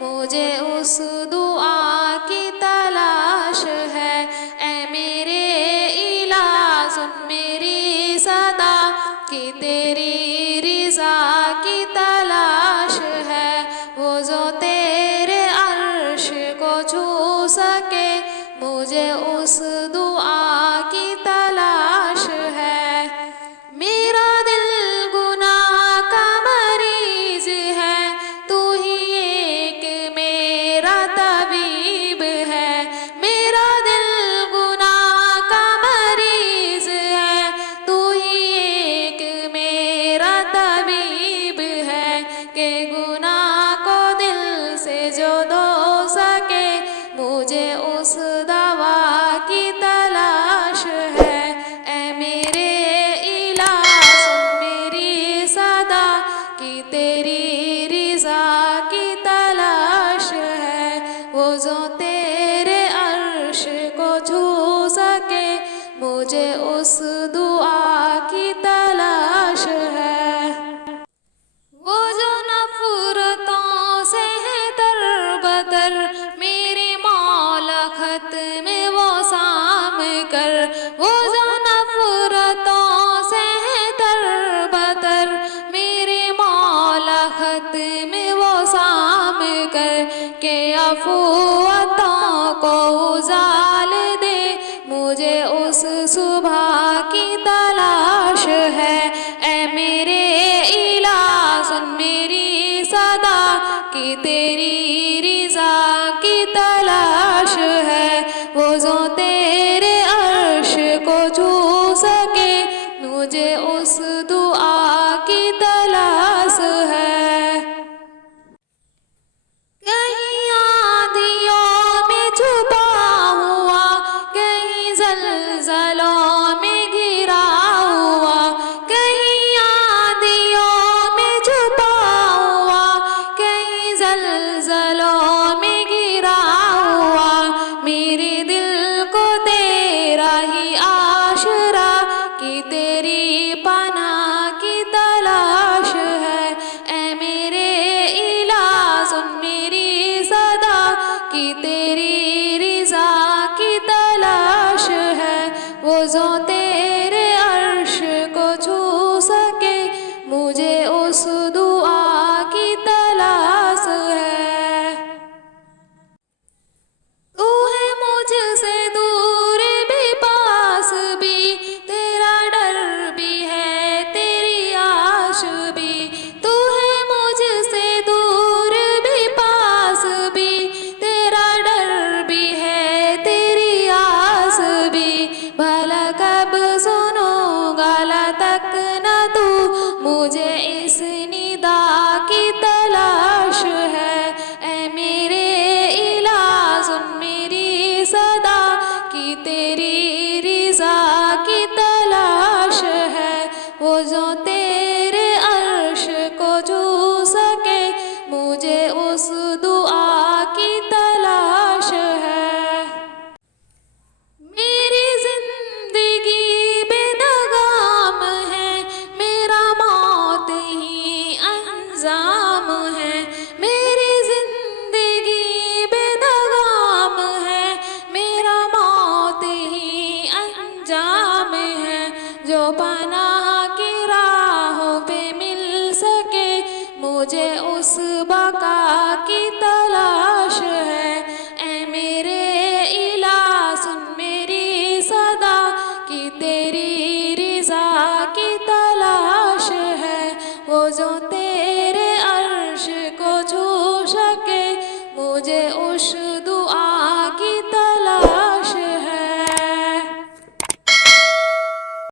मुझे उस दुआ की तलाश है। ऐ मेरे इलाह सुन मेरी सदा कि तेरी रिज़ा की तलाश है। वो जो तेरे अर्श को छू सके, मुझे उस दुआ की तलाश है। मेरा दिल गुनाह का मरीज है, तू ही एक मेरा तबीब है। मेरा दिल गुनाह का मरीज है, तू ही एक मेरा तबीब है। के गुनाह को दिल से जो धो सके, मुझे उस दवा की तलाश है। ऐ मेरे इलाह सुन मेरी सदा कि तेरी रिज़ा की तलाश है। वो जो तेरे अर्श को छू सके, मुझे उस दुआ की तलाश है। वो जो नफरतों से है तरबतर, मेरे मौला खत में वो साम कर। वो जो नफरतों से है तरबतर, मेरे मौला खत में वो साम कर। के अफवाहों को उजाल दे, मुझे उस सुबह की तलाश है। ऐ मेरे इलाह सुन मेरी सदा कि तेरी रिज़ा की तलाश है। वो जो तेरे अर्श को छू सके, मुझे उस दुआ की तलाश है। कहीं आंधियों में छुपा हुआ, कहीं ज़लज़लों में घिरा हुआ। कहीं आंधियों में छुपा हुआ, कहीं ज़लज़लों